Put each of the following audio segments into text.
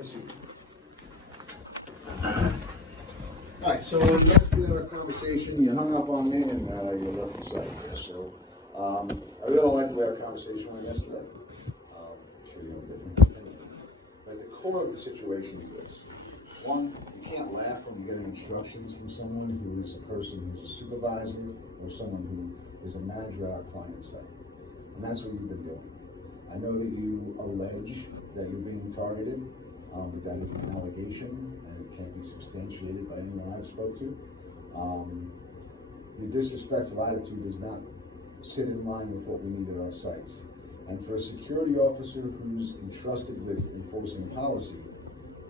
I see. All right, so yesterday in our conversation, you hung up on me and you left the site there. So I really don't like the way our conversation went yesterday. I'm sure you have a different opinion. But the core of the situation is this. One, you can't laugh when you're getting instructions from someone who is a person who's a supervisor or someone who is a manager at our client site. And that's what you've been doing. I know that you allege that you're being targeted, but that is an allegation and it can't be substantiated by anyone I've spoke to. Your disrespectful attitude does not sit in line with what we need at our sites. And for a security officer who's entrusted with enforcing policy,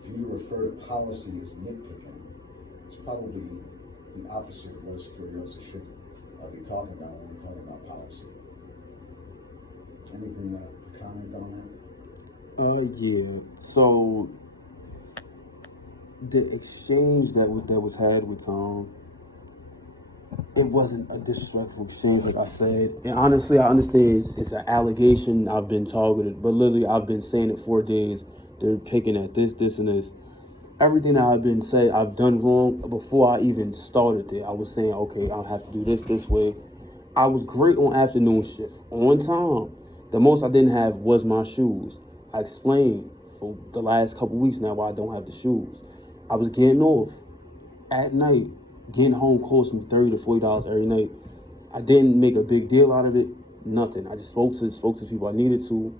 for you to refer to policy as nitpicking, it's probably the opposite of what a security officer should be talking about when we're talking about policy. Anything to comment on that? Yeah. So the exchange that was had with Tom, it wasn't a disrespectful exchange, like I said. And honestly, I understand it's an allegation. I've been targeted, but literally, I've been saying it 4 days. They're picking at this, and this. Everything that I've been saying, I've done wrong before I even started there. I was saying, okay, I'll have to do this way. I was great on afternoon shift, on time. The most I didn't have was my shoes. I explained for the last couple weeks now why I don't have the shoes. I was getting off at night. Getting home cost me $30 to $40 every night. I didn't make a big deal out of it. Nothing. I just spoke to people I needed to,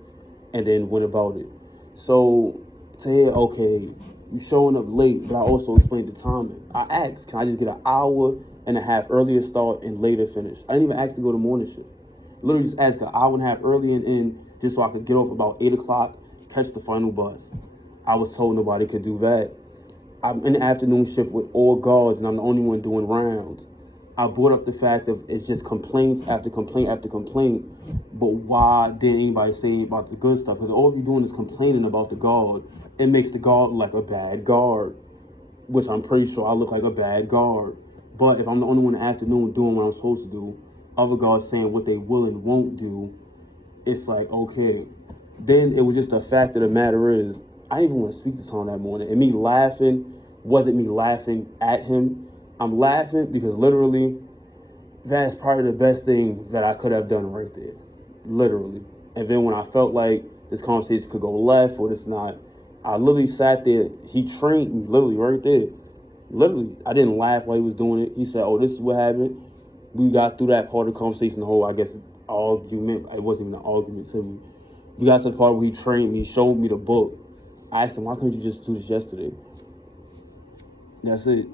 and then went about it. So to hear, okay, you showing up late, but I also explained the timing. I asked, can I just get an hour and a half earlier start and later finish? I didn't even ask to go to morning shift. Literally just asked an hour and a half early and in, just so I could get off about 8 o'clock, catch the final bus. I was told nobody could do that. I'm in the afternoon shift with all guards, and I'm the only one doing rounds. I brought up the fact of it's just complaints after complaint after complaint, but why didn't anybody say about the good stuff? Because all you're doing is complaining about the guard. It makes the guard look like a bad guard, which I'm pretty sure I look like a bad guard. But if I'm the only one in the afternoon doing what I'm supposed to do, other guards saying what they will and won't do, it's like, okay. Then it was just the fact of the matter is, I didn't even want to speak to Tom that morning. And me laughing wasn't me laughing at him. I'm laughing because literally, that's probably the best thing that I could have done right there. Literally. And then when I felt like this conversation could go left or this not, I literally sat there. He trained me literally right there. Literally. I didn't laugh while he was doing it. He said, oh, this is what happened. We got through that part of the conversation, the whole, I guess, argument. It wasn't even an argument to me. We got to the part where he trained me, showed me the book. I asked him, why couldn't you just do this yesterday? That's it.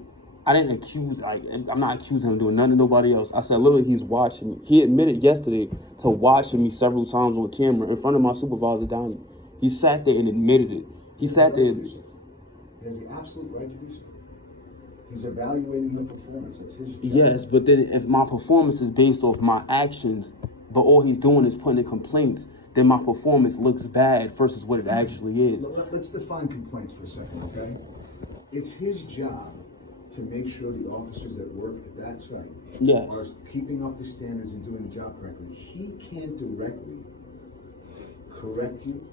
I didn't accuse, I'm not accusing him of doing nothing to nobody else. I said, literally, he's watching me. He admitted yesterday to watching me several times on camera in front of my supervisor, Donnie. He sat there and admitted it. He sat there. He has the absolute right to do so. He's evaluating your performance. That's his job. Yes, but then if my performance is based off my actions, but all he's doing is putting in complaints, then my performance looks bad versus what it actually is. Let's define complaints for a second, okay? It's his job to make sure the officers that work at that site are keeping up the standards and doing the job correctly. He can't directly correct you,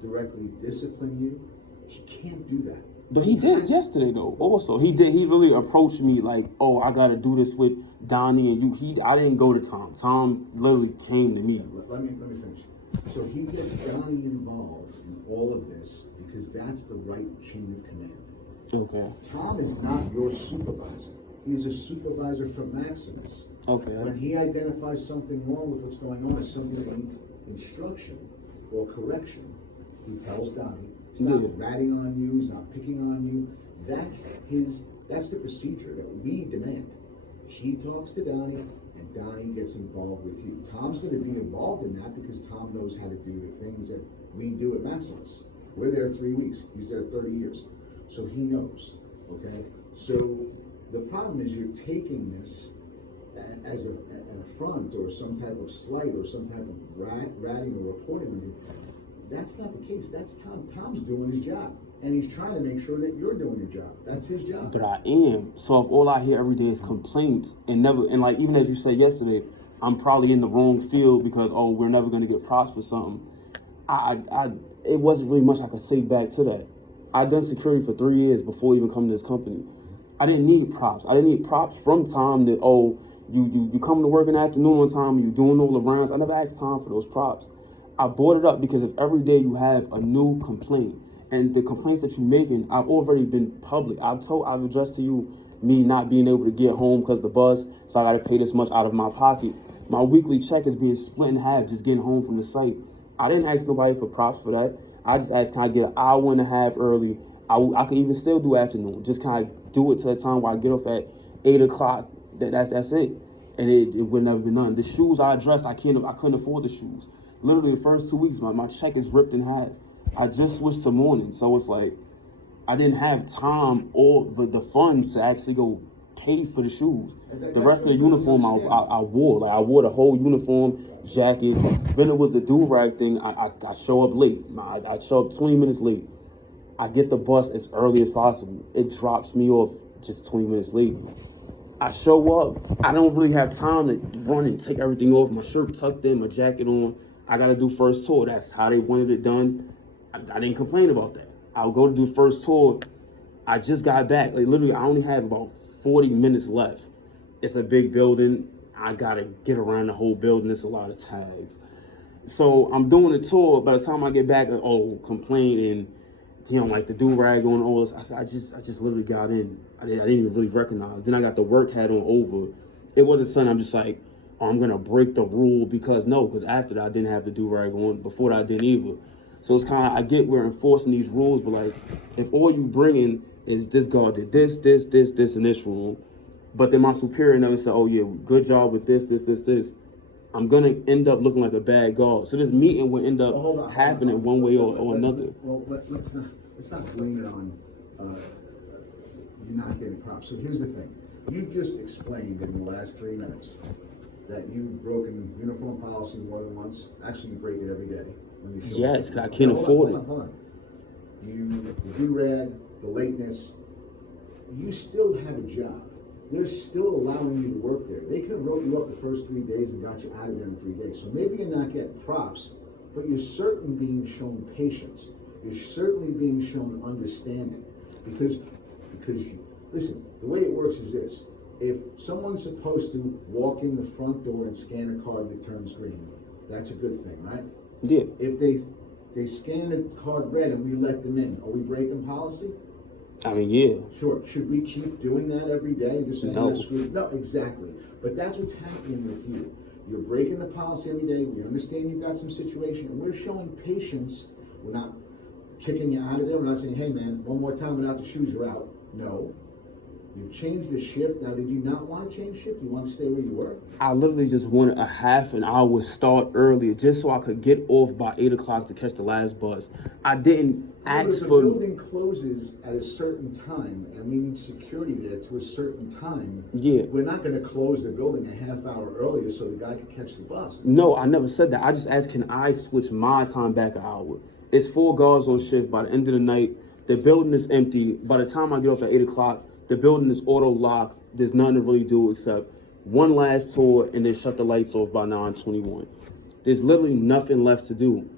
directly discipline you. He can't do that. But he did yesterday, though. Also, he did. He really approached me like, "Oh, I got to do this with Donnie and you." I didn't go to Tom. Tom literally came to me. Let me finish. So he gets Donnie involved in all of this because that's the right chain of command. Okay. Tom is not your supervisor. He's a supervisor for Maximus. Okay. When he identifies something wrong with what's going on or something that needs instruction or correction, he tells Donnie. He's not ratting on you. He's not picking on you. That's the procedure that we demand. He talks to Donnie, and Donnie gets involved with you. Tom's going to be involved in that because Tom knows how to do the things that we do at Maximus. We're there 3 weeks. He's there 30 years. So he knows, okay? So the problem is you're taking this as an affront or some type of slight or some type of ratting or reporting on you. That's not the case. That's Tom. Tom's doing his job. And he's trying to make sure that you're doing your job. That's his job. But I am. So if all I hear every day is complaints and like even as you said yesterday, I'm probably in the wrong field because, we're never going to get props for something. It wasn't really much I could say back to that. I done security for 3 years before even coming to this company. I didn't need props. I didn't need props from time that, oh, you come to work in the afternoon one time and you doing all the rounds. I never asked time for those props. I brought it up because if every day you have a new complaint, and the complaints that you're making, I've already been public. I've addressed to you me not being able to get home because of the bus, so I got to pay this much out of my pocket. My weekly check is being split in half just getting home from the site. I didn't ask nobody for props for that. I just asked, can I get an hour and a half early? I could even still do afternoon. Just can I do it to the time where I get off at 8 o'clock? That's it. And it would never been done. The shoes I addressed, I couldn't afford the shoes. Literally the first 2 weeks, my check is ripped in half. I just switched to morning, so it's like I didn't have time or the funds to actually go pay for the shoes. The rest of the uniform I wore. Like I wore the whole uniform, jacket. Then it was the do-rag thing. I show up late. I show up 20 minutes late. I get the bus as early as possible. It drops me off just 20 minutes late. I show up. I don't really have time to run and take everything off. My shirt tucked in, my jacket on. I got to do first tour. That's how they wanted it done. I didn't complain about that. I would go to do first tour. I just got back. Like literally, I only have about 40 minutes left. It's a big building. I gotta get around the whole building. It's a lot of tags. So I'm doing the tour. By the time I get back, complain and like the do-rag on all this. I just literally got in. I didn't even really recognize. Then I got the work hat on over. It wasn't something I'm just like, oh, I'm gonna break the rule because after that I didn't have the do-rag on. Before that I didn't either. So it's kind of, I get we're enforcing these rules, but like, if all you bringing is this guard did this, in this room, but then my superior never said, oh yeah, good job with this, I'm gonna end up looking like a bad guard. So this meeting will end up happening one way or another. Let's not blame it on you not getting props. So here's the thing. You just explained in the last 3 minutes that you've broken uniform policy more than once. Actually, you break it every day. Yes, because I can't afford it. Hold on. You, the do-rag, the lateness, you still have a job. They're still allowing you to work there. They could have wrote you up the first 3 days and got you out of there in 3 days. So maybe you're not getting props, but you're certainly being shown patience. You're certainly being shown understanding. Because listen, the way it works is this. If someone's supposed to walk in the front door and scan a card that turns green, that's a good thing, right? Yeah. If they scan the card red and we let them in, are we breaking policy? I mean, yeah. Sure. Should we keep doing that every day? Just saying, no. No, exactly. But that's what's happening with you. You're breaking the policy every day. We understand you've got some situation, and we're showing patience. We're not kicking you out of there. We're not saying, hey, man, one more time without the shoes, you're out. No. You've changed the shift. Now, did you not want to change shift? You want to stay where you were? I literally just wanted a half an hour start earlier just so I could get off by 8 o'clock to catch the last bus. I didn't ask for... If the building closes at a certain time and we need security there to a certain time, we're not going to close the building a half hour earlier so the guy can catch the bus. No, I never said that. I just asked, can I switch my time back an hour? It's 4 guards on shift. By the end of the night, the building is empty. By the time I get off at 8 o'clock, the building is auto-locked. There's nothing to really do except one last tour and then shut the lights off by 9:21. There's literally nothing left to do.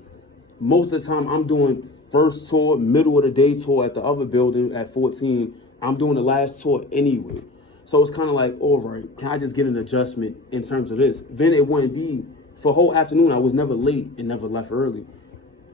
Most of the time, I'm doing first tour, middle of the day tour at the other building at 14. I'm doing the last tour anyway. So it's kind of like, all right, can I just get an adjustment in terms of this? Then it wouldn't be, for a whole afternoon, I was never late and never left early.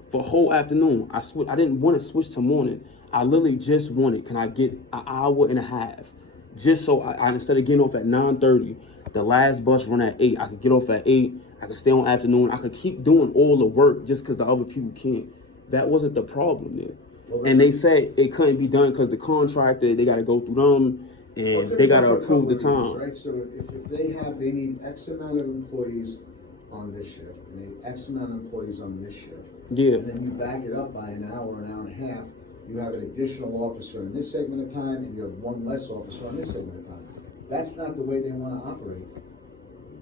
For a whole afternoon, I didn't want to switch to morning. I literally just wanted, can I get an hour and a half? Just so I instead of getting off at 9:30, the last bus run at 8, I could get off at 8, I could stay on afternoon, I could keep doing all the work just because the other people can't. That wasn't the problem there. Well, and they said it couldn't be done because the contractor, they got to go through them and they got to approve the time. Right, so if they need X amount of employees on this shift, and they need X amount of employees on this shift, and then you back it up by an hour and a half, you have an additional officer in this segment of time, and you have one less officer on this segment of time. That's not the way they want to operate.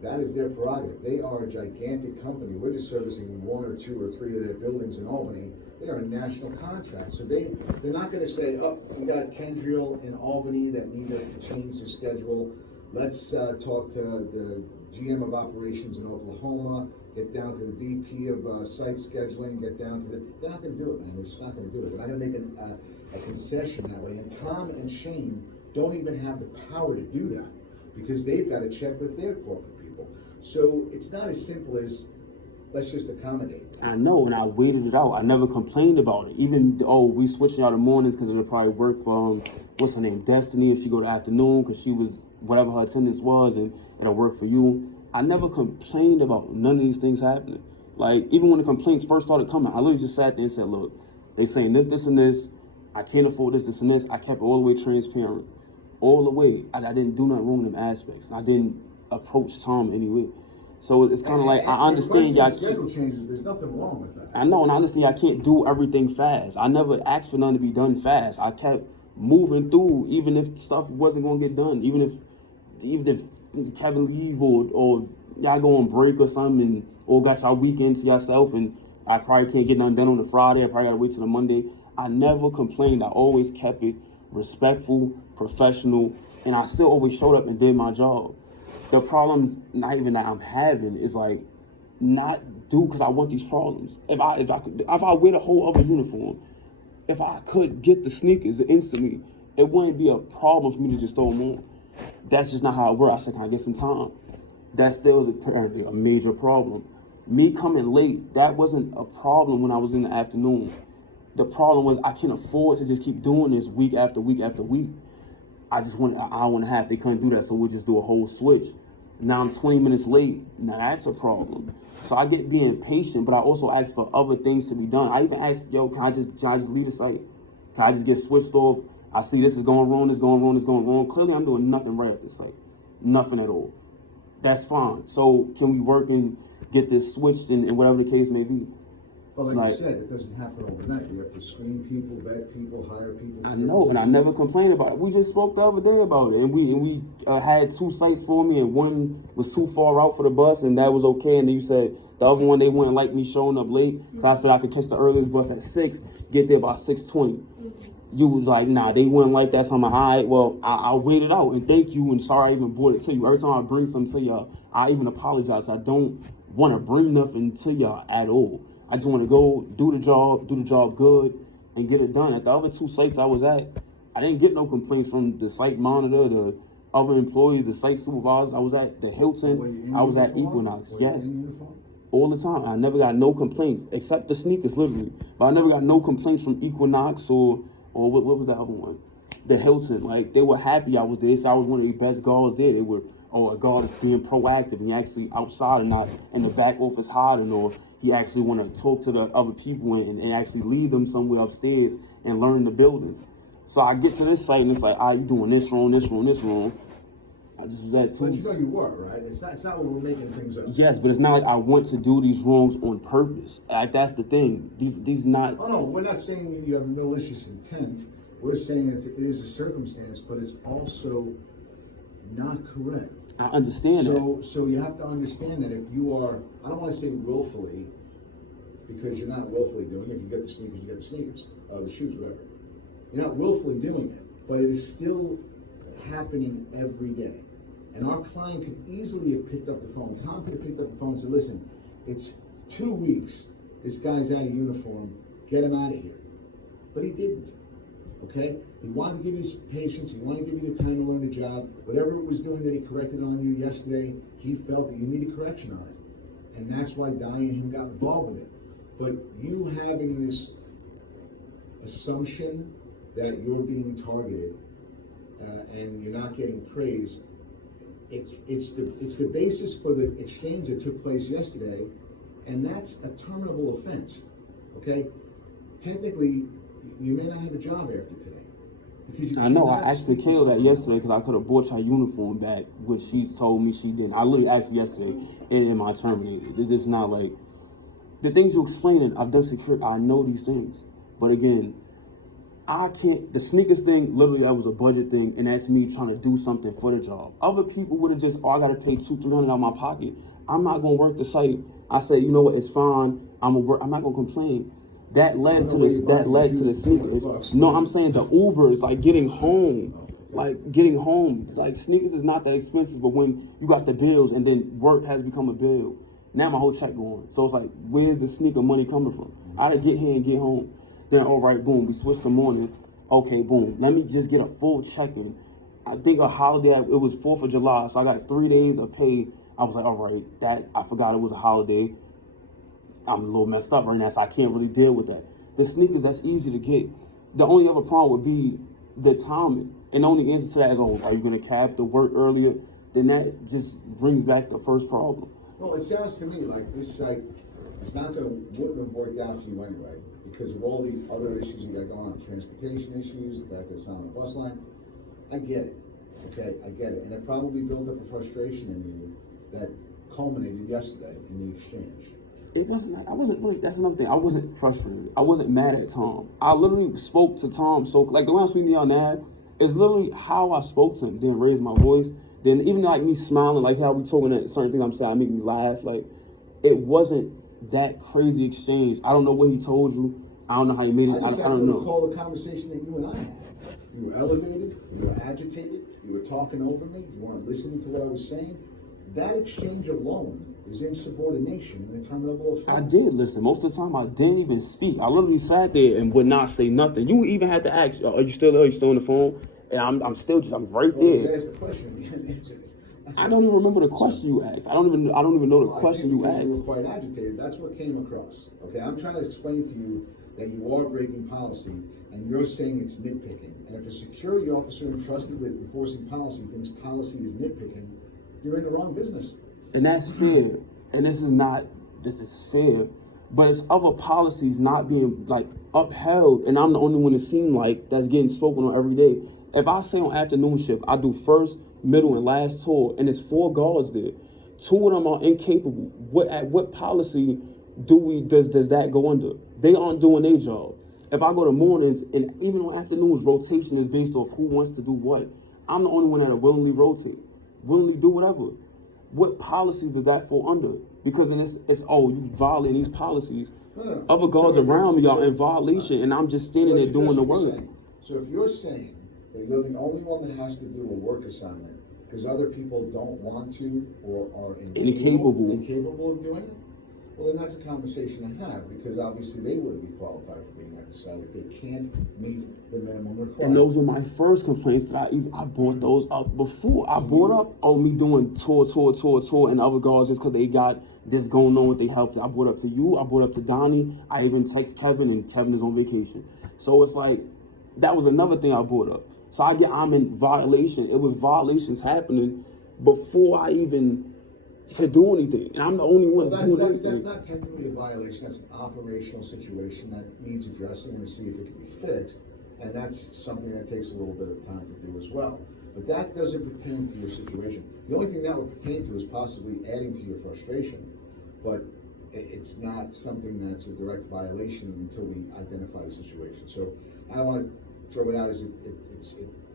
That is their prerogative. They are a gigantic company. We're just servicing 1 or 2 or 3 of their buildings in Albany. They are a national contract. So they're not going to say, oh, we got Kendrill in Albany that needs us to change the schedule. Let's talk to the GM of operations in Oklahoma, get down to the VP of site scheduling, get down to they're not going to do it, man. They're just not going to do it. They're not going to make a concession that way. And Tom and Shane don't even have the power to do that because they've got to check with their corporate people. So it's not as simple as let's just accommodate. I know, and I waited it out. I never complained about it. Even, we switching out the mornings because it'll probably work for, what's her name, Destiny, if she go to afternoon because she was, whatever her attendance was, and it'll work for you. I never complained about none of these things happening. Like, even when the complaints first started coming, I literally just sat there and said, look, they saying this, and this. I can't afford this, and this. I kept it all the way transparent. All the way. I didn't do nothing wrong in them aspects. I didn't approach Tom anyway. So it's kind of like, I understand y'all schedule changes, there's nothing wrong with that. I know, and honestly, I can't do everything fast. I never asked for nothing to be done fast. I kept moving through, even if stuff wasn't going to get done. Even if Kevin leave or y'all go on break or something, or got y'all weekend to yourself, and I probably can't get nothing done on the Friday. I probably got to wait till the Monday. I never complained. I always kept it respectful, professional, and I still always showed up and did my job. The problems, not even that I'm having, is like not do because I want these problems. If I wear the whole other uniform, if I could get the sneakers instantly, it wouldn't be a problem for me to just throw them on. That's just not how it works. I said, can I get some time? That still is apparently a major problem. Me coming late, that wasn't a problem when I was in the afternoon. The problem was I can't afford to just keep doing this week after week after week. I just wanted an hour and a half. They couldn't do that, so we'll just do a whole switch. Now I'm 20 minutes late. Now that's a problem. So I get being patient, but I also ask for other things to be done. I even ask, can I just leave the site? Can I just get switched off? I see this is going wrong, this is going wrong, this is going wrong. Clearly I'm doing nothing right at this site. Nothing at all. That's fine. So can we work and get this switched and whatever the case may be? Well, like you said, it doesn't happen overnight. You have to screen people, vet people, hire people. I know, and I never complained about it. We just spoke the other day about it, and we had 2 sites for me, and one was too far out for the bus, and that was okay. And then you said the other one, they wouldn't like me showing up late, so I said I could catch the earliest bus at 6, get there about 6:20. You was like, nah, they wouldn't like that. So I'm like, all right, well, I waited out, and thank you, and sorry I even brought it to you. Every time I bring something to y'all, I even apologize. I don't want to bring nothing to y'all at all. I just want to go do the job good, and get it done. At the other 2 sites I was at, I didn't get no complaints from the site monitor, the other employees, the site supervisors. I was at the Hilton, I was at Equinox, yes, all the time. I never got no complaints, except the sneakers, literally. But I never got no complaints from Equinox or what was the other one? The Hilton. Like, they were happy I was there. They said I was one of the best guards there. They were, a guard is being proactive, and he actually outside and not in the back office hiding, or he actually want to talk to the other people and actually lead them somewhere upstairs and learn the buildings. So I get to this site and it's like, you doing this wrong, this wrong, this wrong. I just was at 2. But you know you were, right? It's not when we're making things up. Yes, but it's not like I want to do these wrongs on purpose. Like, that's the thing. These not. Oh no, we're not saying you have malicious intent. We're saying it is a circumstance, but it's also not correct. I understand that. So you have to understand that if you are, I don't want to say willfully, because you're not willfully doing it. If you get the sneakers, you get the sneakers, the shoes, whatever. You're not willfully doing it, but it is still happening every day. And our client could easily have picked up the phone. Tom could have picked up the phone and said, listen, it's 2 weeks. This guy's out of uniform. Get him out of here. But he didn't. Okay? He wanted to give you his patience. He wanted to give you the time to learn the job. Whatever it was doing that he corrected on you yesterday, he felt that you needed correction on it. And that's why Donnie and him got involved with it. But you having this assumption that you're being targeted and you're not getting praise, it's the basis for the exchange that took place yesterday, and that's a terminable offense. Okay? Technically, you may not have a job after today. I know, I actually killed that yesterday because I could have bought your uniform back, which she's told me she didn't. I literally asked yesterday, am I terminated? It's just not like, the things you explaining, I've done security, I know these things. But again, I can't, the sneakers thing, literally that was a budget thing, and that's me trying to do something for the job. Other people would have just, I got to pay $200-$300 out of my pocket. I'm not going to work the site. I say, you know what, it's fine. I'm not going to complain. That led to the sneakers. No, I'm saying the Uber is like getting home. Like getting home, it's like sneakers is not that expensive, but when you got the bills and then work has become a bill, now my whole check going. So it's like, where's the sneaker money coming from? I gotta get here and get home. Then, all right, boom, we switched to morning. Okay, boom, let me just get a full check in. I think a holiday, it was 4th of July, so I got 3 days of pay. I was like, all right, I forgot it was a holiday. I'm a little messed up right now, so I can't really deal with that. The sneakers, that's easy to get. The only other problem would be the timing. And the only answer to that is, oh, are you going to cap the work earlier? Then that just brings back the first problem. Well, it sounds to me like this site is not going to wouldn't have worked out for you anyway because of all the other issues you got going on, transportation issues, the fact that it's not on the bus line. I get it, okay? I get it. And it probably built up a frustration in you that culminated yesterday in the exchange. It wasn't, I wasn't really, that's another thing. I wasn't frustrated. I wasn't mad at Tom. I literally spoke to Tom. So, like, the way I'm speaking to y'all now is literally how I spoke to him. Didn't raise my voice. Then even like me smiling, like how we talking at certain things I'm saying, make me laugh. Like, it wasn't that crazy exchange. I don't know what he told you. I don't know how he made it. I don't know. Recall the conversation that you and I had. You were elevated. You were agitated. You were talking over me. You weren't listening to what I was saying. That exchange alone is insubordination in a terminable offense. I did listen. Most of the time, I didn't even speak. I literally sat there and would not say nothing. You even had to ask, are you still there? Are you still on the phone? And I'm right there. Asked the question. I don't even remember the question you asked. I don't even know the question you asked. You were quite agitated. That's what came across. Okay, I'm trying to explain to you that you are breaking policy, and you're saying it's nitpicking. And if a security officer entrusted with enforcing policy thinks policy is nitpicking, you're in the wrong business. And that's fair. And this is fair. But it's other policies not being like upheld, and I'm the only one it seems like that's getting spoken on every day. If I say on afternoon shift, I do first, middle, and last tour, and there's 4 guards there. 2 of them are incapable. What policy does that go under? They aren't doing their job. If I go to mornings, and even on afternoons, rotation is based off who wants to do what. I'm the only one that willingly rotate, willingly do whatever. What policies does that fall under? Because then it's you violate these policies. No. Other guards around me are in violation, and I'm just standing there doing the work. So if you're saying that you're the only one that has to do a work assignment because other people don't want to or are incapable of doing it, well, then that's a conversation to have, because obviously they wouldn't be qualified for being at the site if they can't meet the minimum requirements. And those were my first complaints that I brought those up before. I brought up, me doing tour, and other guards just because they got this going on with their health. I brought up to you, I brought up to Donnie, I even text Kevin, and Kevin is on vacation. So it's like, that was another thing I brought up. So I'm in violation. It was violations happening before I even could do anything, and I'm the only one doing anything. That's not technically a violation. That's an operational situation that needs addressing and to see if it can be fixed, and that's something that takes a little bit of time to do as well. But that doesn't pertain to your situation. The only thing that would pertain to is possibly adding to your frustration, but it's not something that's a direct violation until we identify the situation. So I don't want to throw it out as it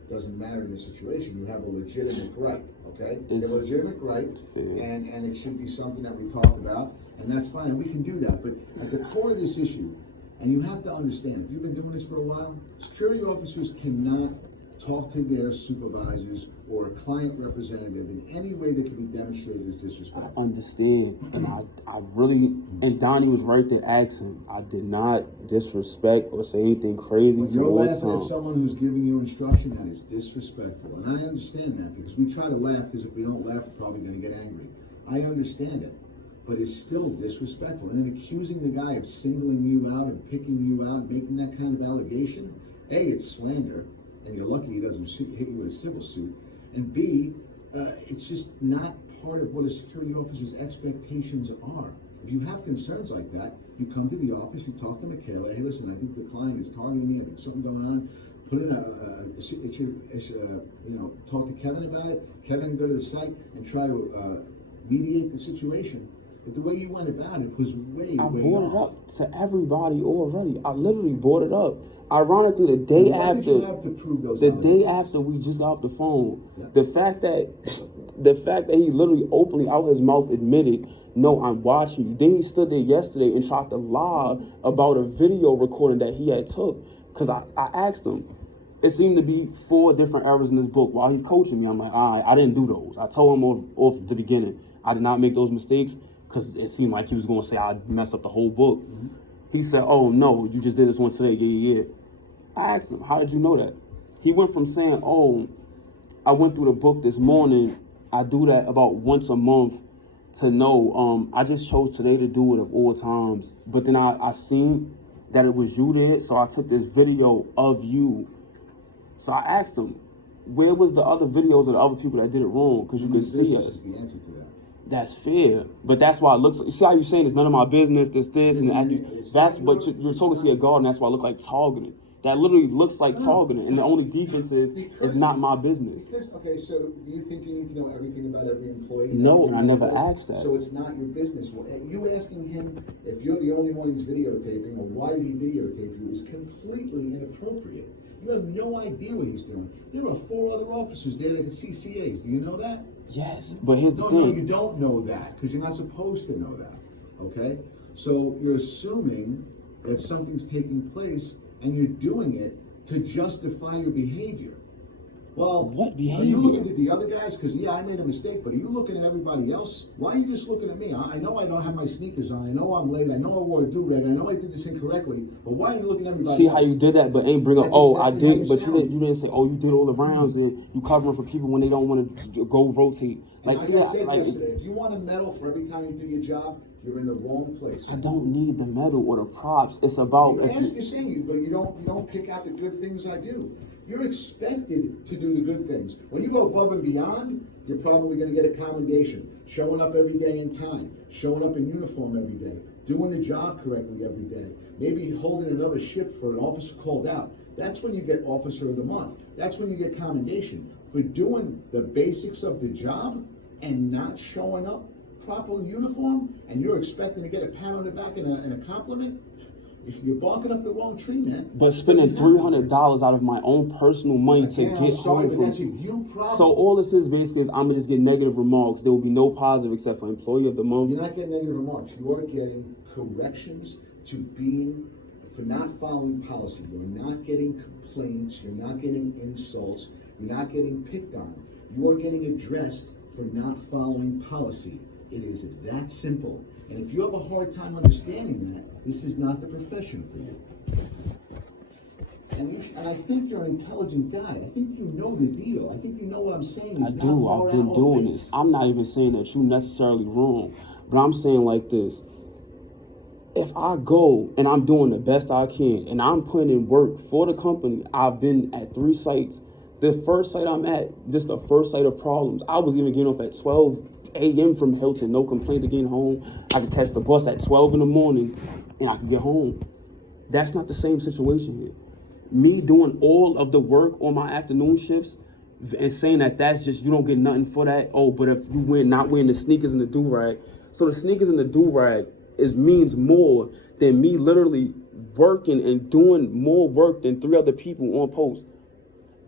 doesn't matter in this situation. You have a legitimate right, okay? You have a legitimate right, and it should be something that we talk about, and that's fine. We can do that, but at the core of this issue, and you have to understand, if you've been doing this for a while, security officers cannot talk to their supervisors or a client representative in any way that can be demonstrated as disrespectful. I understand, and I really, and Donnie was right there asking. I did not disrespect or say anything crazy when you're towards laughing Tom. at someone who's giving you instruction, that is disrespectful, and I understand that, because we try to laugh, because if we don't laugh, we're probably going to get angry. I understand it, but it's still disrespectful. And then accusing the guy of singling you out and picking you out, making that kind of allegation, A, it's slander, and you're lucky he doesn't hit you with a civil suit, and B, it's just not part of what a security officer's expectations are. If you have concerns like that, you come to the office, you talk to Michaela, hey, listen, I think the client is targeting me, I think something going on. Put in talk to Kevin about it. Kevin go to the site and try to mediate the situation. But the way you went about it was way I brought it up to everybody already. I literally brought it up. Ironically, the day after, did you have to prove those day after we just got off the phone, yeah. the fact that he literally openly out his mouth admitted, no, I'm watching you. Then he stood there yesterday and tried to lie about a video recording that he had took. Because I asked him, It seemed to be 4 different errors in this book while he's coaching me. I'm like, all right, I didn't do those. I told him off the beginning, I did not make those mistakes because it seemed like he was going to say I messed up the whole book. Mm-hmm. He said, oh, no, you just did this one today. Yeah. I asked him, how did you know that? He went from saying, oh, I went through the book this morning. I do that about once a month to know. I just chose today to do it of all times. But then I seen that it was you there, so I took this video of you. So I asked him, where was the other videos of the other people that did it wrong? Because you could see us. This is the answer to that. That's fair, but that's why it looks. You see how you're saying it's none of my business. This, and that's. But you're talking to your guard, and that's why it looks like targeting. That literally looks like targeting, and the only difference is it's not my business. Okay, so do you think you need to know everything about every employee? No, and I never asked that. So it's not your business. Well, you asking him if you're the only one he's videotaping or why did he videotape you is completely inappropriate. You have no idea what he's doing. There are 4 other officers there that can see CAs. Do you know that? Yes, but here's the thing. No, you don't know that because you're not supposed to know that. Okay? So you're assuming that something's taking place and you're doing it to justify your behavior. Well, what behavior? Are you looking at the other guys? Because, yeah, I made a mistake, but are you looking at everybody else? Why are you just looking at me? I know I don't have my sneakers on. I know I'm late. I know I wore a do-rag. I know I did this incorrectly. But why are you looking at everybody See else? how you did that, but ain't bring up, That's oh, exactly I did, but you didn't say, oh, you did all the rounds and you covering for people when they don't want to go rotate. Like I said yesterday, if you want a medal for every time you do your job, you're in the wrong place. I don't need the medal or the props. It's about you're saying you, but you don't pick out the good things I do. You're expected to do the good things. When you go above and beyond, you're probably going to get a commendation. Showing up every day in time, showing up in uniform every day, doing the job correctly every day, maybe holding another shift for an officer called out. That's when you get Officer of the Month. That's when you get commendation for doing the basics of the job and not showing up proper in uniform, and you're expecting to get a pat on the back and a compliment. You're barking up the wrong tree, man. But spending $300 out of my own personal money to get home from. That's a you problem. So all this is basically is I'm gonna just get negative remarks. There will be no positive except for Employee of the Month. You're not getting negative remarks. You are getting corrections for not following policy. You're not getting complaints. You're not getting insults. You're not getting picked on. You are getting addressed for not following policy. It is that simple. And if you have a hard time understanding that, this is not the profession for you. And I think you're an intelligent guy. I think you know the deal. I think you know what I'm saying. I do. I've been doing this. I'm not even saying that you're necessarily wrong, but I'm saying like this. If I go and I'm doing the best I can and I'm putting in work for the company, I've been at 3 sites. The first site I'm at, this is the first site of problems. I was even getting off at 12 a.m. from Hilton, no complaint to getting home. I could catch the bus at 12 in the morning and I could get home. That's not the same situation here. Me doing all of the work on my afternoon shifts and saying that that's just, you don't get nothing for that. Oh, but if you not wearing the sneakers and the do-rag. So the sneakers and the do-rag means more than me literally working and doing more work than 3 other people on post.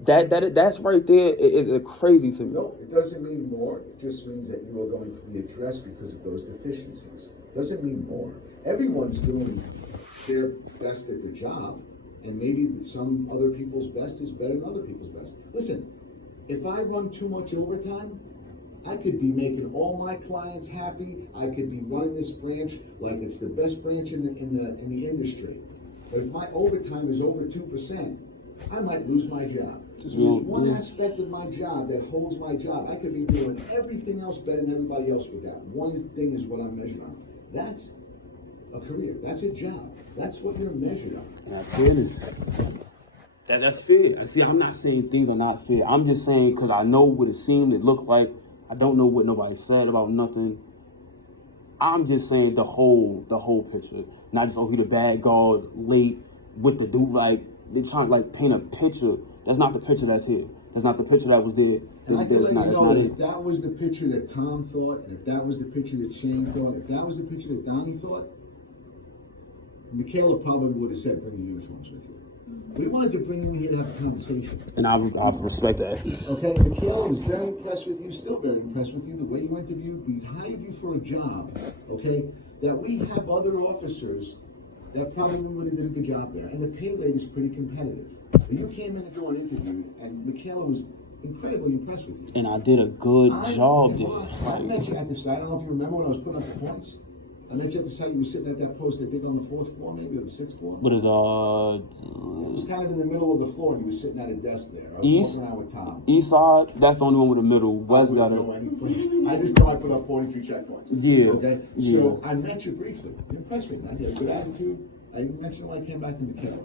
That's right there is crazy to me. No, it doesn't mean more. It just means that you are going to be addressed because of those deficiencies. It doesn't mean more. Everyone's doing their best at the job, and maybe some other people's best is better than other people's best. Listen, if I run too much overtime, I could be making all my clients happy. I could be running this branch like it's the best branch in the industry. But if my overtime is over 2%, I might lose my job. So there's one aspect of my job that holds my job. I could be doing everything else better than everybody else with that. One thing is what I'm measured on. That's a career. That's a job. That's what you're measured on. That's fairness. That's fair. See, I'm not saying things are not fair. I'm just saying because I know what it seemed, it looked like. I don't know what nobody said about nothing. I'm just saying the whole picture. Not just, oh, he the bad guard, late, with the dude, like, they're trying to, like, paint a picture. That's not the picture that's here. That's not the picture that was there. And I can let you know that if that was the picture that Tom thought, and if that was the picture that Shane thought, if that was the picture that Donnie thought, Michaela probably would have said, bring the uniforms with you. We wanted to bring him here to have a conversation. And I respect that. Okay, Michaela was very impressed with you, still very impressed with you, the way you interviewed. We hired you for a job, okay, that we have other officers that probably would have did a good job there. And the pay rate is pretty competitive. But you came in the door and interviewed, and Michaela was incredibly impressed with you. And I did a good job there. I met you at the site. I don't know if you remember when I was putting up the points. I met you at the site. You were sitting at that post they did on the 4th floor, maybe, or the 6th floor. But it's It was kind of in the middle of the floor, and you were sitting at a desk there. I was East, walking around with Tom. East side, that's the only one with the middle. West got know it. any place. I just know I put up 43 checkpoints. Yeah. Okay? Yeah. So I met you briefly. You impressed me, man. You had a good attitude. I mentioned when I came back to Michaela.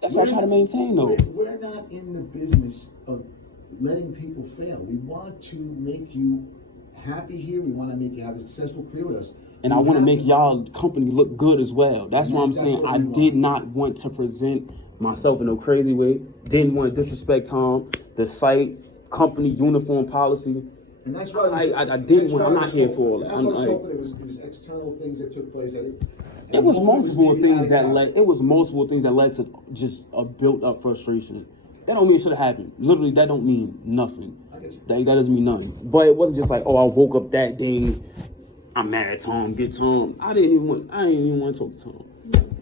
That's what I try to maintain, though. We're not in the business of letting people fail. We want to make you happy here. We want to make you have a successful career with us. And I want to make y'all company look good as well. That's why I'm saying I did not want to present myself in a crazy way. Didn't want to disrespect Tom, the site, company, uniform policy. And that's why I didn't want. I'm not here for all that. That's why I was hoping it was external things that took place. It was multiple things that led. It was multiple things that led to just a built-up frustration. That don't mean it should have happened. Literally, that don't mean nothing. That doesn't mean nothing. But it wasn't just like, oh, I woke up that day, I'm mad at Tom. Get Tom. I didn't even want to talk to Tom.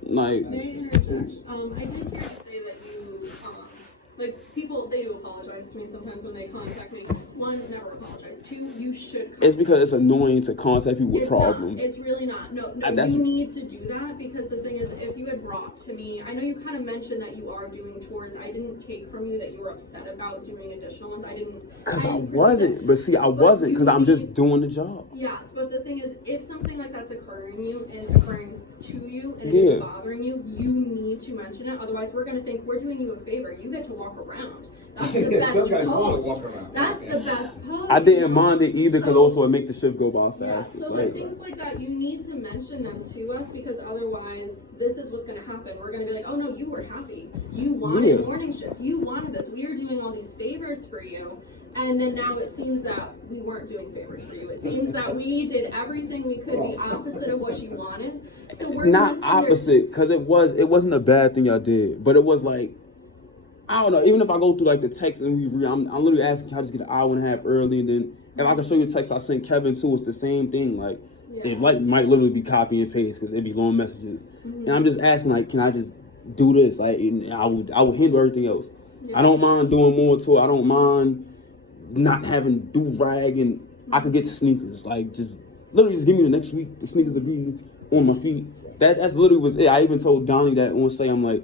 Like, may I interject? I did hear you say that you, like, people, they do apologize to me sometimes when they contact me. One, never apologize. Two, you should. It's because it's annoying to contact people with it's problems. Not. It's really not. No, That's, you need to do that because the thing is, if you had brought to me, I know you kind of mentioned that you are doing tours. I didn't take from you that you were upset about doing additional ones. I didn't. Because I wasn't. But see, I wasn't because I'm just doing the job. Yes, but the thing is, if something like that's occurring to you and it's bothering you, you need to mention it. Otherwise, we're going to think we're doing you a favor. You get to walk around. That's the best some guys post. want to walk around. That's the best post. I didn't mind it either because also it make the shift go by Yeah, faster. so like things like that, you need to mention them to us because otherwise, this is what's going to happen. We're going to be like, oh no, you were happy. You wanted morning shift. You wanted this. We are doing all these favors for you. And then now it seems that we weren't doing favors for you. It seems that we did everything we could the opposite of what you wanted. So we're not opposite because it wasn't a bad thing I did, but it was like, I don't know. Even if I go through like the text and we read, I'm literally asking, can I just get an hour and a half early? And then if I can show you the text I sent Kevin too, it's the same thing. Like it like might literally be copy and paste because it'd be long messages. And I'm just asking like, can I just do this? Like I would handle everything else. I don't mind doing more to it. I don't mind not having do-rag and I could get sneakers. Like just literally just give me the next week. The sneakers will be on my feet. That's literally was it. I even told Donnie that on say I'm like,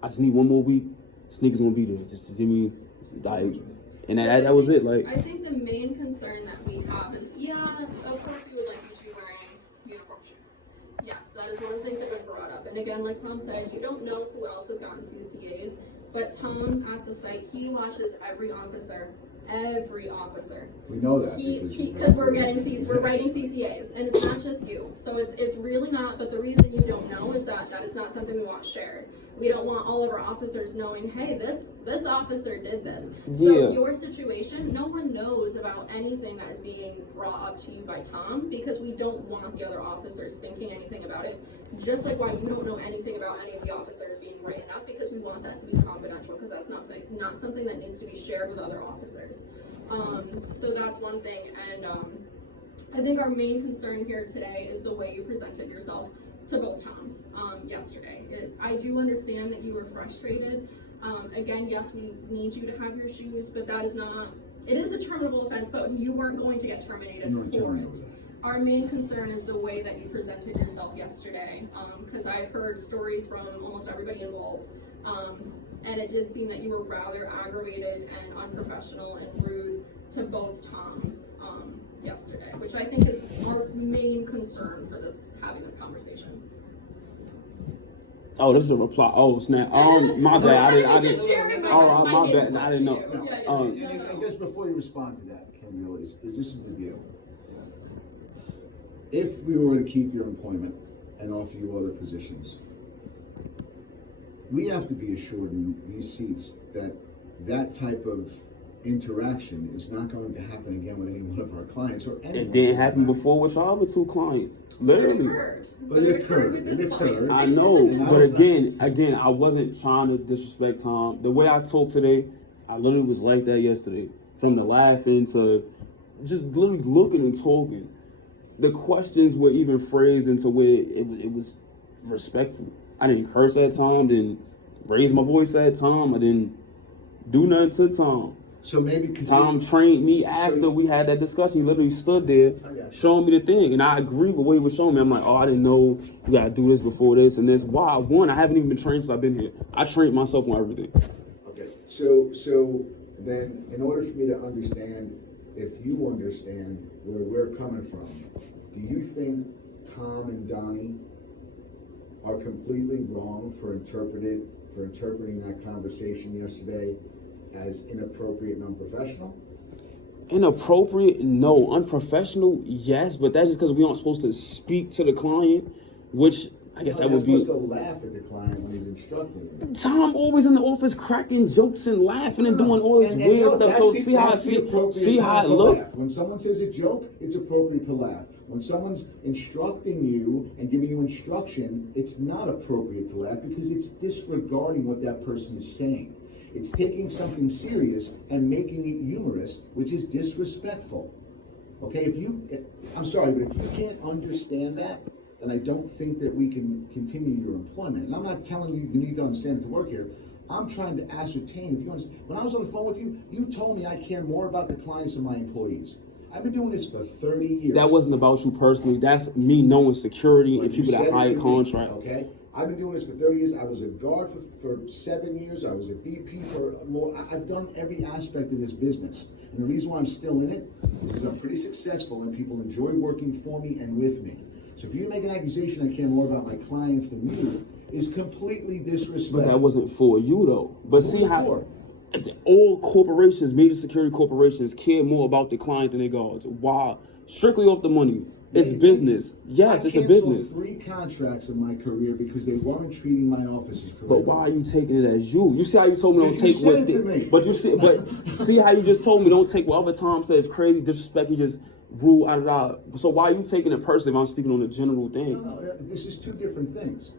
I just need one more week. Sneakers gonna be there. Just give me like, and that was it. Like I think the main concern that we have is of course we would like you to be wearing uniform shoes. Yes, that is one of the things that was brought up. And again, like Tom said, you don't know who else has gotten CCAs, but Tom at the site, he watches every officer. We know that because we're writing CCAs, and it's not just you. So it's really not. But the reason you don't know is that is not something we want shared. We don't want all of our officers knowing, hey, this officer did this. So your situation, no one knows about anything that is being brought up to you by Tom because we don't want the other officers thinking anything about it. Just like why you don't know anything about any of the officers being written up because we want that to be confidential because that's not something that needs to be shared with other officers. So that's one thing, and I think our main concern here today is the way you presented yourself to both Toms yesterday. I do understand that you were frustrated. Again, yes, we need you to have your shoes, but that is not. It is a terminable offense, but you weren't going to get terminated for it. Our main concern is the way that you presented yourself yesterday, because I've heard stories from almost everybody involved, and it did seem that you were rather aggravated and unprofessional and rude to both Toms yesterday, which I think is our main concern for having this conversation. Oh, this is a reply. Oh, snap. My bad. I didn't. Oh, my bad. I didn't know. And I guess before you respond to that, Camille, is this is the deal. If we were to keep your employment and offer you other positions, we have to be assured in these seats that that type of interaction is not going to happen again with any one of our clients or anyone. It didn't happen before with our other 2 clients. Literally. But it occurred. I know, but again, I wasn't trying to disrespect Tom. The way I talked today, I literally was like that yesterday. From the laughing to just literally looking and talking. The questions were even phrased into where it was respectful. I didn't curse at Tom, didn't raise my voice at Tom, I didn't do nothing to Tom. So maybe Tom trained me after we had that discussion. He literally stood there, showing me the thing, and I agree with what he was showing me. I'm like, oh, I didn't know you gotta do this before this and this. Why? One, I haven't even been trained since I've been here. I trained myself on everything. Okay, so then, in order for me to understand, if you understand where we're coming from, do you think Tom and Donnie are completely wrong for interpreting that conversation yesterday as inappropriate and unprofessional? Inappropriate? No. Unprofessional? Yes, but that's just because we aren't supposed to speak to the client, which I guess that would be. You're supposed to laugh at the client when he's instructing you. Tom always in the office cracking jokes and laughing and doing all this weird stuff. So see how it looks. When someone says a joke, it's appropriate to laugh. When someone's instructing you and giving you instruction, it's not appropriate to laugh because it's disregarding what that person is saying. It's taking something serious and making it humorous, which is disrespectful. Okay, I'm sorry, but if you can't understand that, then I don't think that we can continue your employment. And I'm not telling you you need to understand it to work here. I'm trying to ascertain if you understand. When I was on the phone with you, you told me I care more about the clients than my employees. I've been doing this for 30 years. That wasn't about you personally. That's me knowing security and people that hire contract. Okay? I've been doing this for 30 years. I was a guard for 7 years. I was a VP for more. I've done every aspect of this business. And the reason why I'm still in it is because I'm pretty successful and people enjoy working for me and with me. So if you make an accusation I care more about my clients than you, is completely disrespectful. But that wasn't for you though. But see how all corporations, major security corporations, care more about the client than their guards. Why? Strictly off the money. It's business. Yes, it's a business. I canceled 3 contracts in my career because they weren't treating my officers correctly. But why are you taking it as you? You see how you told me don't take what but you see, but see how you just told me don't take what other Tom says crazy disrespect. You just rule out of that. So why are you taking it personally if I'm speaking on a general thing? No, this is 2 different things.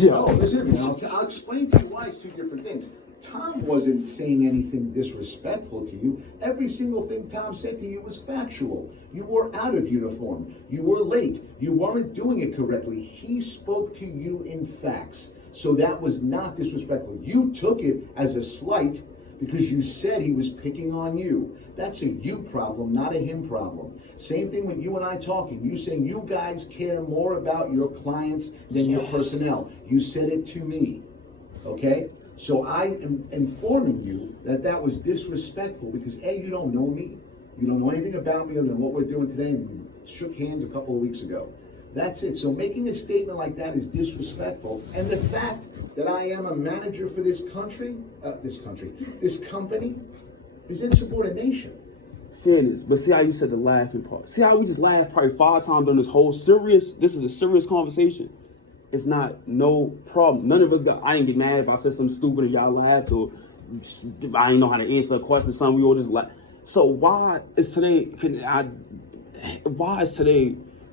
No, listen to me. I'll explain to you why it's 2 different things. Tom wasn't saying anything disrespectful to you. Every single thing Tom said to you was factual. You were out of uniform. You were late. You weren't doing it correctly. He spoke to you in facts. So that was not disrespectful. You took it as a slight because you said he was picking on you. That's a you problem, not a him problem. Same thing with you and I talking. You saying you guys care more about your clients than your personnel. You said it to me, okay? So I am informing you that that was disrespectful because A, you don't know me. You don't know anything about me other than what we're doing today, and we shook hands a couple of weeks ago. That's it. So making a statement like that is disrespectful. And the fact that I am a manager for this company, is insubordination. Fairness. But see how you said the laughing part. See how we just laughed probably 5 times during this is a serious conversation. It's not no problem. None of us I didn't get mad if I said something stupid and y'all laughed, or I didn't know how to answer a question, something we all just laughed. So why is today,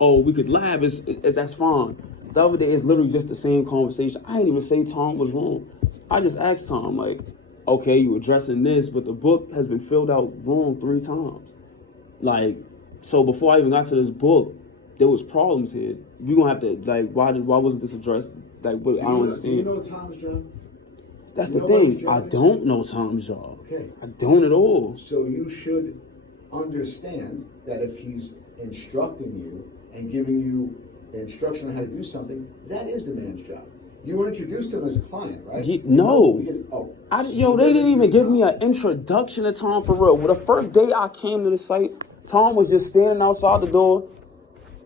oh, we could laugh, is that's fine. The other day, it's literally just the same conversation. I didn't even say Tom was wrong. I just asked Tom, like, okay, you addressing this, but the book has been filled out wrong 3 times. Like, so before I even got to this book, there was problems here. You're gonna have to, like, why wasn't this addressed? Like, what, I don't understand. Do you know Tom's job? That's the thing. I don't know Tom's job. Okay. I don't at all. So you should understand that if he's instructing you and giving you instruction on how to do something, that is the man's job. You were introduced to him as a client, right? No. They didn't even give me an introduction to Tom for real. Well, the first day I came to the site, Tom was just standing outside the door.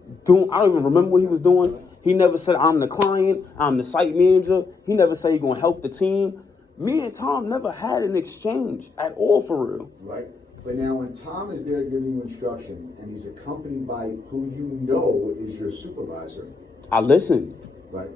I don't even remember what he was doing. He never said, I'm the client, I'm the site manager. He never said he's going to help the team. Me and Tom never had an exchange at all for real. Right. But now when Tom is there giving you instruction and he's accompanied by who you know is your supervisor. I listened. Right.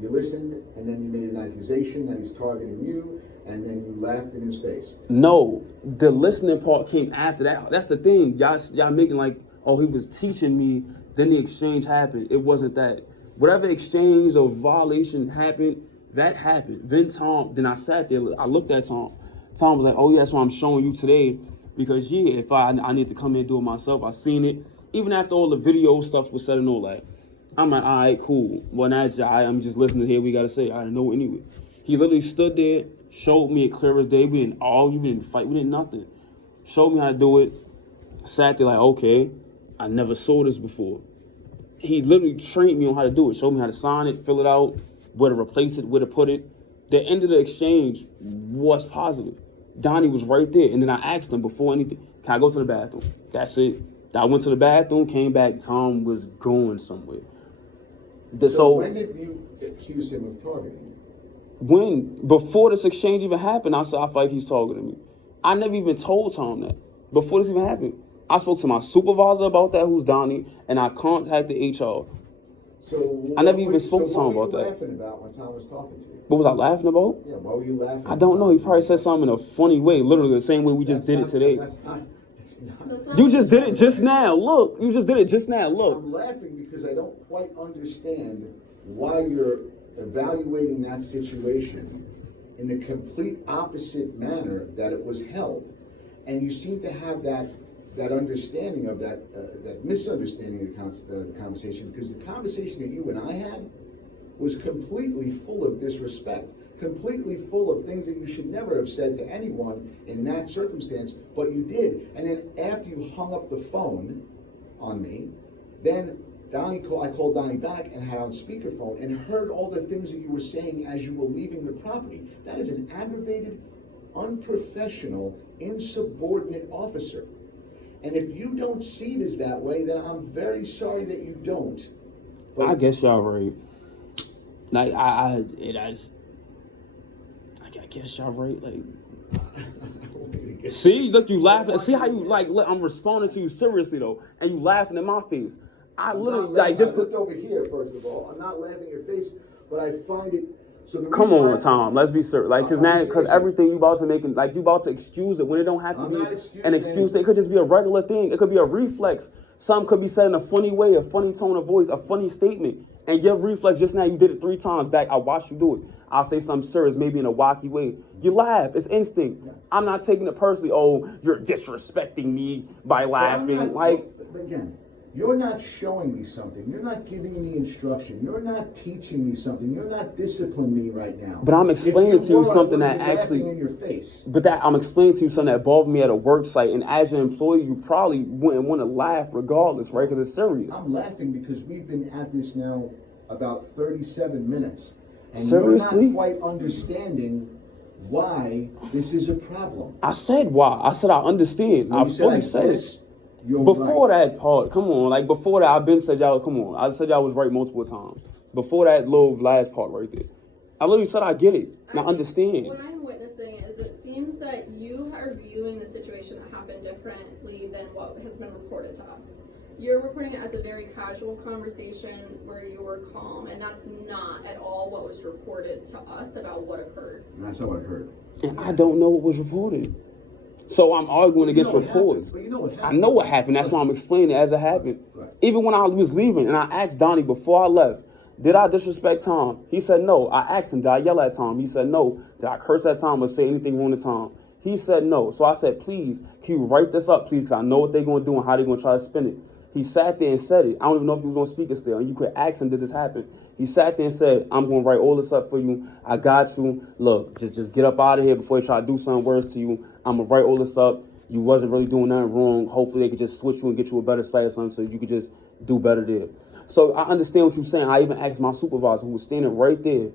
You listened and then you made an accusation that he's targeting you and then you laughed in his face. No, the listening part came after that. That's the thing. Y'all making like, oh, he was teaching me. Then the exchange happened. It wasn't that. Whatever exchange or violation happened, that happened. Then I sat there, I looked at Tom. Tom was like, oh yeah, that's why I'm showing you today. Because yeah, if I need to come in and do it myself, I seen it. Even after all the video stuff was said and all that. I'm like, all right, cool. Well, now I'm just listening to hear what we got to say. I didn't know anyway. He literally stood there, showed me it clear as day. We didn't argue, we didn't fight, we didn't nothing. Showed me how to do it. Sat there like, okay, I never saw this before. He literally trained me on how to do it. Showed me how to sign it, fill it out, where to replace it, where to put it. The end of the exchange was positive. Donnie was right there. And then I asked him before anything, can I go to the bathroom? That's it. I went to the bathroom, came back, Tom was going somewhere. So when did you accuse him of targeting you? Before this exchange even happened, I said, I feel like he's targeting me. I never even told Tom that. Before this even happened. I spoke to my supervisor about that, who's Donnie, and I contacted HR. So I never even spoke to Tom about that. What were you laughing about when Tom was talking to you? What was I laughing about? Yeah, why were you laughing? I don't know. He probably said something in a funny way, literally the same way we just did it today. That's not. You just did it just now. Look, you just did it just now. Look. I'm laughing because I don't quite understand why you're evaluating that situation in the complete opposite manner that it was held. And you seem to have that understanding of that misunderstanding of the conversation, because the conversation that you and I had was completely full of disrespect, completely full of things that you should never have said to anyone in that circumstance, but you did. And then after you hung up the phone on me, then I called Donnie back and had on speakerphone and heard all the things that you were saying as you were leaving the property. That is an aggravated, unprofessional, insubordinate officer. And if you don't see it as that way, then I'm very sorry that you don't. But I guess y'all right. Like I guess y'all right. Like, see, look, you laughing. See how you like? Look, I'm responding to you seriously though, and you laughing in my face. I literally like just looked over here. First of all, I'm not laughing in your face, but I find it. So come on, Tom. Let's be serious. Like, because everything you about to make, like you about to excuse it when it don't have to be an excuse. It could just be a regular thing. It could be a reflex. Something could be said in a funny way, a funny tone of voice, a funny statement, and your reflex just now. You did it 3 times back. I watched you do it. I'll say something serious, maybe in a wacky way. You laugh. It's instinct. I'm not taking it personally. Oh, you're disrespecting me by laughing. But again, you're not showing me something. You're not giving me instruction. You're not teaching me something. You're not disciplining me right now. But I'm explaining to you something that actually in your face. But I'm explaining to you something that bothered me at a work site, and as an employee, you probably wouldn't want to laugh regardless, right? Because it's serious. I'm laughing because we've been at this now about 37 minutes, and seriously? You're not quite understanding why this is a problem. I said why. I said I understand. I fully said it. Before that part, come on, like before that, I've been said y'all, come on. I said y'all was right multiple times. Before that little last part right there. I literally said I get it. Now understand. What I'm witnessing is it seems that you are viewing the situation that happened differently than what has been reported to us. You're reporting it as a very casual conversation where you were calm, and that's not at all what was reported to us about what occurred. That's not what I heard. And I don't know what was reported. So I'm arguing against reports. I know what happened. That's why I'm explaining it as it happened. Right. Even when I was leaving and I asked Donnie before I left, did I disrespect Tom? He said no. I asked him, did I yell at Tom? He said no. Did I curse at Tom or say anything wrong to Tom? He said no. So I said, please, can you write this up, please? Because I know what they're going to do and how they're going to try to spin it. He sat there and said it. I don't even know if he was on speaker still. And you could ask him, did this happen? He sat there and said, I'm going to write all this up for you. I got you. Look, just get up out of here before you try to do something worse to you. I'm going to write all this up. You wasn't really doing nothing wrong. Hopefully they could just switch you and get you a better site or something so you could just do better there. So I understand what you're saying. I even asked my supervisor who was standing right there.